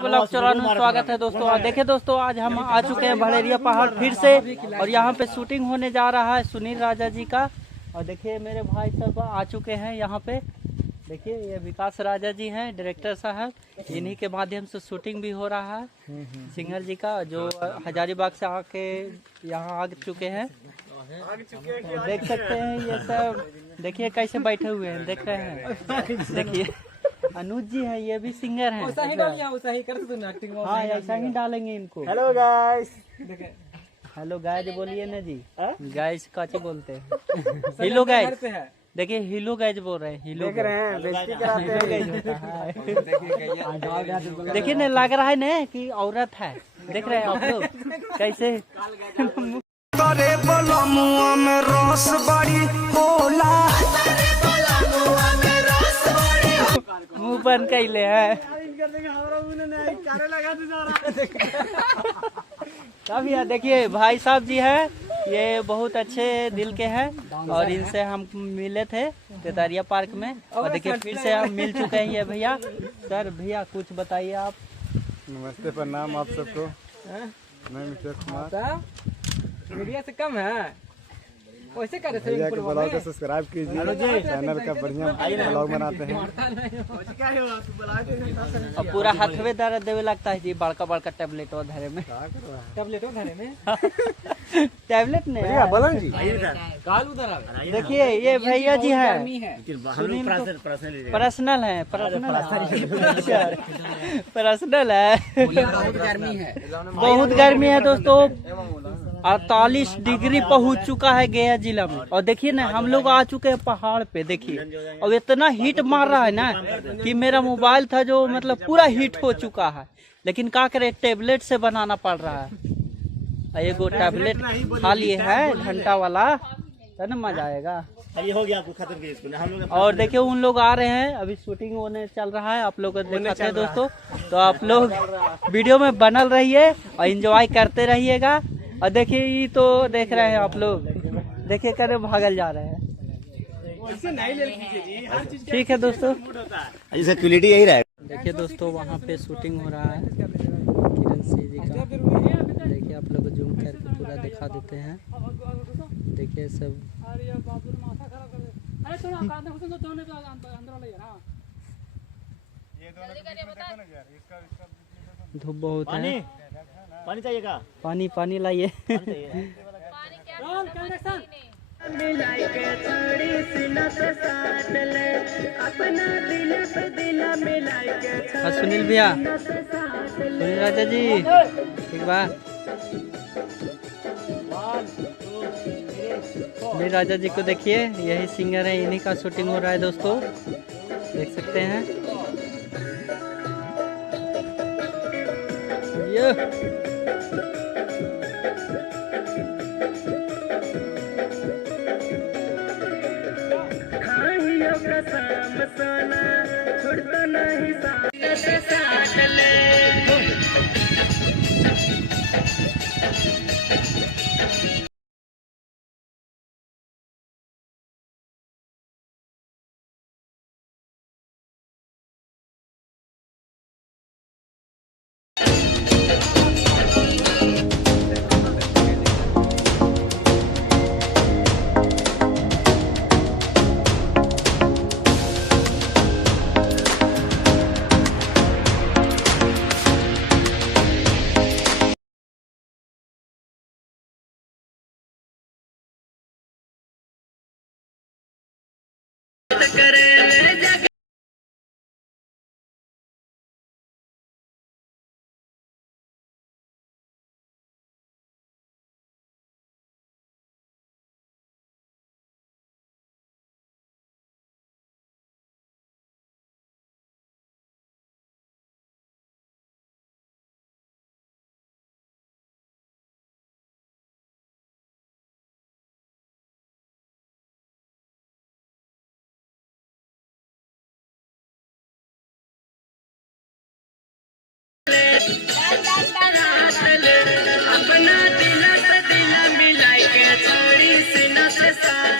Blog चौरानवे में स्वागत है दोस्तों। देखिए दोस्तों, आज हम आ चुके हैं भड़ेरिया पहाड़ फिर से, और यहाँ पे शूटिंग होने जा रहा है सुनील राजा जी का। और देखिए मेरे भाई सब आ चुके हैं यहाँ पे। देखिए ये विकास राजा जी हैं डायरेक्टर साहब, इन्हीं के माध्यम से शूटिंग भी हो रहा है सिंगर जी का, जो हजारीबाग से आके यहाँ आ चुके हैं। देख सकते हैं ये सब, देखिए कैसे बैठे हुए हैं, देख रहे हैं। देखिए अनुज जी हैं, ये भी सिंगर हैं। वैसा ही डालिए, वैसा ही कर दो एक्टिंग। हाँ ऐसा ही डालेंगे इनको। हेलो गाइस, हेलो गाइस बोलिए ना जी। गाइस काची बोलते हैं? हिलो गाइस। देखिए हिलो गाइस बोल रहे हैं। हिलो देख रहे हैं, बेइज्जती कराते हैं। देखिए ना, लग रहा है ना कि औरत है। देख रहे हैं आप लोग कैसे करे बलमुआ में रस बड़ी होला, मुंह बंद कैले है। तब यार देखिए भाई साहब जी है, ये बहुत अच्छे दिल के हैं, और इनसे हम मिले थे तेतरिया पार्क में। और देखिए फिर से हम मिल चुके हैं ये भैया। सर भैया कुछ बताइए आप। नमस्ते, प्रणाम आप सबको। मैं मिस्टर कुमार। मीडिया से कम है, वैसे करे भैया के ब्लॉग को सब्सक्राइब कीजिए, चैनल का बढ़िया ब्लॉग बनाते हैं। और पूरा हाथवे दर्द देवे लगता है जी, बड़का बड़का टैबलेट और धरे में। टैबलेट धरे में टैबलेट नहीं जी। देखिए ये भैया जी है, पर्सनल है, पर्सनल है। बहुत गर्मी है दोस्तों, 48 डिग्री पहुंच चुका है गया जिला में। और देखिए ना, हम लोग आ चुके हैं पहाड़ पे। देखिए और इतना हीट मार रहा है ना कि मेरा मोबाइल था जो मतलब पूरा हीट हो चुका है। लेकिन क्या करे, टेबलेट से बनाना पड़ रहा है। एगो टेबलेट खा लिए है घंटा वाला, तो ना मजा आएगा। ये हो गया आपको खत्म किया इसको। हम लोग और देखिए उन लोग आ रहे हैं, अभी शूटिंग होने चल रहा है, आप लोग दिखाते हैं दोस्तों। तो आप लोग वीडियो में बनल रहिए और एंजॉय करते रहिएगा। और देखिए ये तो देख रहे हैं आप लोग, देखिए करे भागल जा रहे हैं। ठीक है दोस्तों, इसका क्वालिटी यही रहेगा। देखिए दोस्तों वहाँ पे शूटिंग हो रहा है किरण सिंह जी का। देखिए आप लोग जूम करके पूरा दिखा देते हैं। देखिए सब धूप बहुत है। पानी चाहिएगा? पानी पानी लाइए। सुनील भैया, सुनील राजा जी, ठीक बा। सुनील राजा जी को देखिए, यही सिंगर है, इन्हीं का शूटिंग हो रहा है दोस्तों, देख सकते हैं। ये छुड़ता नहीं साथ ले। करे